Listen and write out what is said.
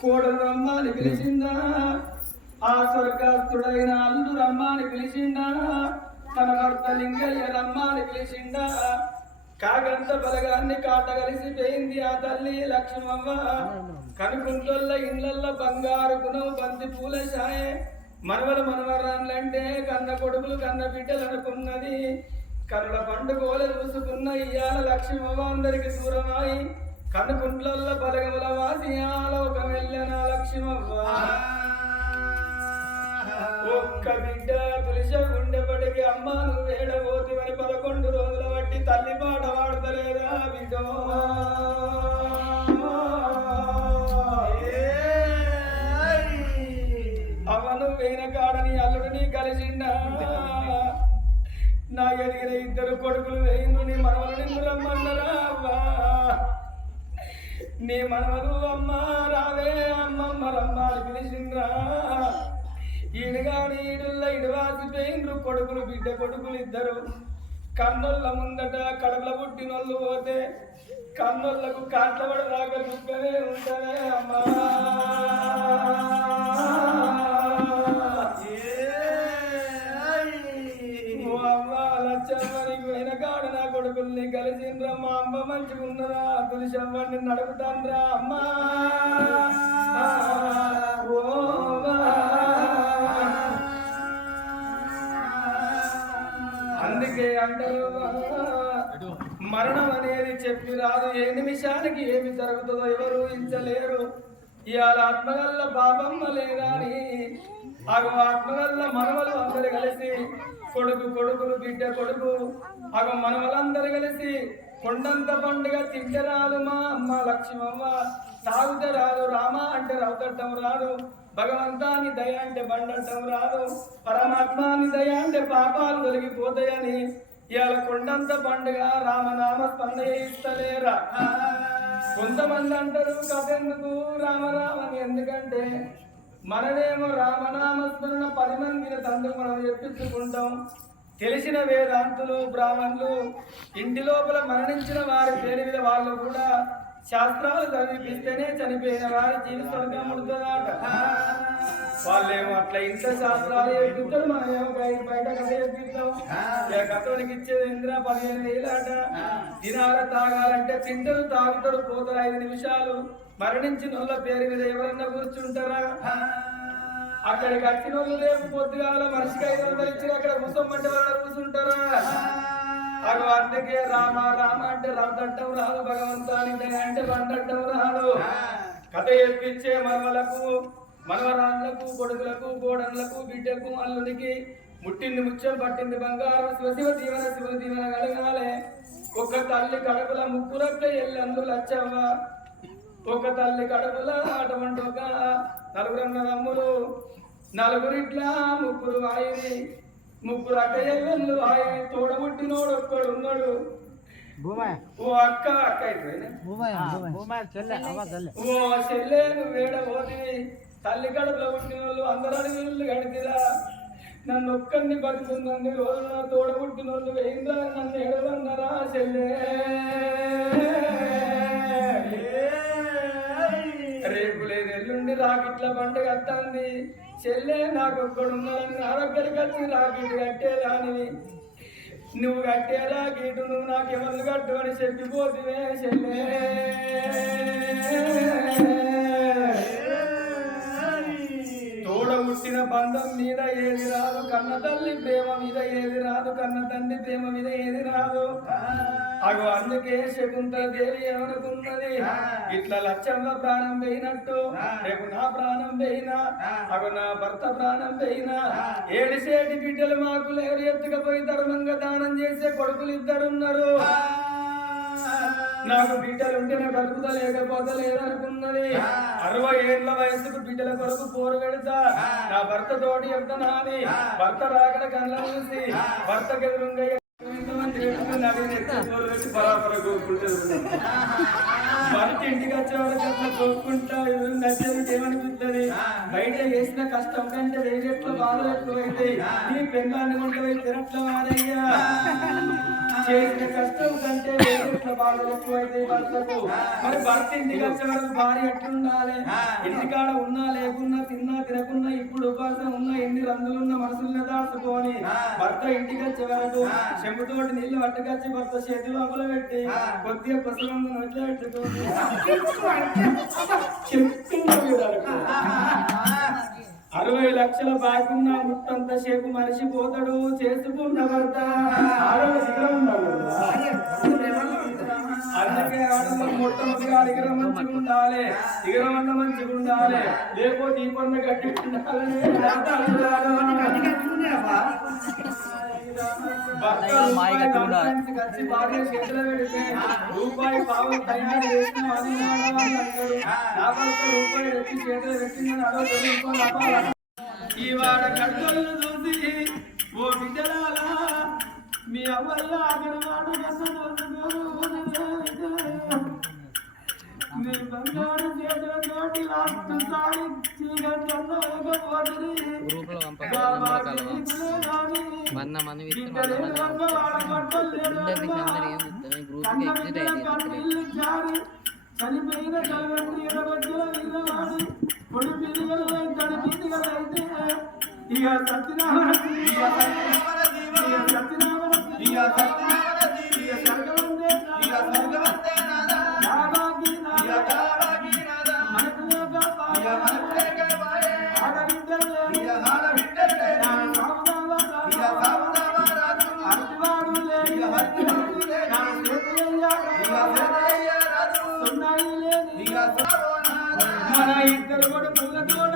కోడలు రమ్మని పిలిచిందా, ఆ స్వర్గస్థుడైన అల్లు రమ్మని పిలిచిందా, తన భర్త లింగయ్య రమ్మని పిలిచిందా. కాగంత బలగాన్ని కాట కలిసిపోయింది ఆ తల్లి లక్ష్మవ్వ. కనుకుంటోళ్ళ ఇళ్ళల్లో బంగారు గుణం బంతి పూల ఛాయే. మనవలు మనవరాన్లంటే కన్న కొడుకులు కన్న బిడ్డలు అనుకున్నది. కనుల పండుగోలు చూసుకున్న ఇయ్యాల లక్ష్మవ్వ అందరికి దూరమై కనుకుంట్లల్లో బలగముల వాసి ఆలోకం వెళ్ళిన లక్ష్మవ్వ. ఒక్క బిడ్డ తులిస గుండెపడికి అమ్మ నువ్వు వేడబోతివని 11 రోజుల బట్టి తల్లి పాట పాడతలేదా బిడ్డ? అవను వేన కాడని అల్లుడిని కలిసిండా. నా ఎదిగిన 2 కొడుకులు వేయిండు, నీ మనవలు నిన్ను రమ్మన్నరా అవ్వా. నీ మనవలు అమ్మ రావే అమ్మమ్మ రమ్మ అని పిలిచిండ్రా. ఈడుగాని ఈడుల్లో ఇడువాసిపోయిండ్రు కొడుకులు బిడ్డ కొడుకులు 2. కన్నోళ్ళ ముందట కడపల పుట్టినోళ్ళు పోతే కన్నోళ్ళకు కాట్లబడి రాక దుఃఖమే ఉంటనే అమ్మా. వెనకాడు నా కొడుకుల్ని కలిసిండ్రా. మా అమ్మ మంచిగున్నదా తులిసవ్వని నడుపుతాన్రా అమ్మా. అందుకే అంటారు మరణం అనేది చెప్పి రాదు. ఏ నిమిషానికి ఏమి జరుగుతుందో ఎవరు ఊహించలేరు. ఇవాళ ఆత్మగల్ల బాబమ్మ లేదని అగో ఆత్మగల్ల మనవలు అందరు కలిసి కొడుకులు బిడ్డ కొడుకు అగో మనవలందరూ కలిసి కొండంత పండుగ తింటరాదు మా అమ్మ లక్ష్మమ్మ. తాగుతే రాదు, రామ అంటే రౌతట్టం రాదు, భగవంతాని దయ అంటే బండటం రాదు, పరమాత్మాని దయ అంటే పాపాలు తొలగిపోతాయని ఇవాళ కొండంత పండుగ రామనామ స్పందన ఇస్తలేరా. కొంతమంది అంటారు కథెందుకు రామరామని, ఎందుకంటే మనదేమో రామనామస్మరణ 10 మందిని తండ్రి మనం చెప్పించుకుంటాం. తెలిసిన వేదాంతులు బ్రాహ్మణులు ఇంటి లోపల మరణించిన వారి పేరు మీద వాళ్ళు కూడా శాస్త్రాలు చదివిపిస్తేనే చనిపోయిన వారి జీవి స్వర్గం ఉంటుందట. వాళ్ళేమో అట్లా ఇంత శాస్త్రాలు చెప్పిస్తారు, మనం ఏమో బయట కథ చెప్పిస్తాం. కథోనికి ఇచ్చేది ఇంద్ర 15,000 అట. దినాల తాగాలంటే తింటారు తాగుతారు పోతారు 5 నిమిషాలు. మరణించిన వాళ్ళ పేరు మీద ఎవరన్నా కూర్చుంటారా? అక్కడికి వచ్చిన వాళ్ళు రేపు పొద్దుగాల మనిషికి 500 ఇచ్చి అక్కడ కూర్చోమంటే వాళ్ళు కూర్చుంటారా? అగో అందుకే రామ రామ అంటే రవ్వటం రాదు, భగవంతాని అంటే బండటం రాదు. కథ చెప్పించే మనవలకు మనవరాళ్లకు కొడుకులకు కోడళ్లకు బిడ్డకు అల్లునికి ముట్టింది ముత్యం పట్టింది బంగారం. శివ దీవెన శివ దీవెన కలగాలే. ఒక తల్లి కడుపుల 3 రెక్క ఎల్లందు లచ్చవ్వ. ఒక తల్లి కడుపుల అటువంటి ఒక 4 అన్నదమ్ములు, 4 ఇట్లా 3 వాయిని, 3 అక్క ఎల్లు ఆయన తోడబుట్టినోడు ఒక్కడు ఉన్నాడు. ఓ అక్క అక్క అయిపోయినా ఓ చెల్లె నువ్వు వేడబోతివి. తల్లి కడుపులో పుట్టిన వాళ్ళు అందరూ నీళ్ళు గడిచిరా. నన్ను ఒక్కడిని బతుకుతుందని రోజు నా తోడబుట్టిన వాళ్ళు వేయిందా నన్ను ఎడవన్నారా చెల్లె. రేపు లేదు ఎల్లుండి రాకిట్ల పండుగ వస్తుంది చెల్లె. నాకు ఒక్కడున్నాడని నా దగ్గరికి వచ్చి రాకిట్ కట్టేదానివి. నువ్వు కట్టే రాకిటు నువ్వు నాకెవరు కట్టు అని చెప్పిపోతువే చెల్లె. తోడబుట్టిన బంధం మీద ఏది రాదు, కన్న తల్లి ప్రేమ మీద ఏది రాదు, కన్న తండ్రి ప్రేమ మీద ఏది రాదు. అగో అందుకే శకుంతల దేవి ఏమనుకున్నది, ఇట్లా లచ్చమ్మ ప్రాణం పోయినట్టు రేపు నా ప్రాణం పోయినా అగో నా భర్త ప్రాణం పోయినా 7 సేటి బిడ్డలు మాకు లేరు, ఎత్తుకపోయి ధర్మంగా దానం చేసే కొడుకులు 2 ఉన్నారు. నాకు బిడ్డలుంటే నాకు బతుకుతా లేకపోతే లేదనుకున్నది. 60 ఏళ్ల వయసుకు బిడ్డల కొరకు పోరు పెడతా. నా భర్త తోటి చెప్తానా అని భర్త రాకడ కళ్ళ చూసి భర్తకు ఎదురుగా భర్త ఇంటికి వచ్చేవాళ్ళకి అట్లా కోరుకుంటా నచ్చేది ఏమనిపిస్తుంది. బయట బయట చేసిన కష్టం కంటే వేరేట్లో బాధలు ఎక్కువైతే నీ పెళ్ళాన్ని కొంటవై తిరట్ల వారయ్యా చేసిన కష్టం కంటే వేరేట్లో బాధలు ఎక్కువైతే భర్తకు మరి భర్త ఇంటికి వచ్చే వరకు భార్య ఎట్లుండాలి ఇంటికాడ ఉన్నా లేకున్నా తిన్నా తినకున్నా ఇప్పుడు ఉపాసం ఉన్నా ఎన్ని రంగులున్న మనసులను దాచుకొని భర్త ఇంటికి వచ్చే వరకు చెంబుతోటి నీళ్లు పట్టుకొచ్చి భర్త చేతి లోపల పెట్టి కొద్దిగా పసురంగు నోట్లో పెట్టుకొని 60 లక్షల బాగున్న ముట్టంత సేపు మరిచిపోతాడు చేసుకున్న భర్త అందుకే మొట్టమొదటిగా ఇగర మంచిగా ఉండాలి ఇగరమన్న మంచిగా ఉండాలి లేకపోతే ఈ పన్న గట్టి రూపాయి పావు తయారు చేసిన రూపాయి రెచ్చి చేతులు పెట్టిందని ఈ వాడ కట్టలు చూసి ఓ బిడ్డలాలా మీ అవ్వల్ల అగరవాడు మీ బంగారు చేతులతోటి లాస్ట్ సారి చనిపోయిన తల్లిదండ్రి ఎడబద్దుల వీరవాడు పొడి పిల్లలు తడి పీతిగలు అయితే ఇక సత్యనారాయణ మన ఇద్దరు కూడా పుల్లతోడ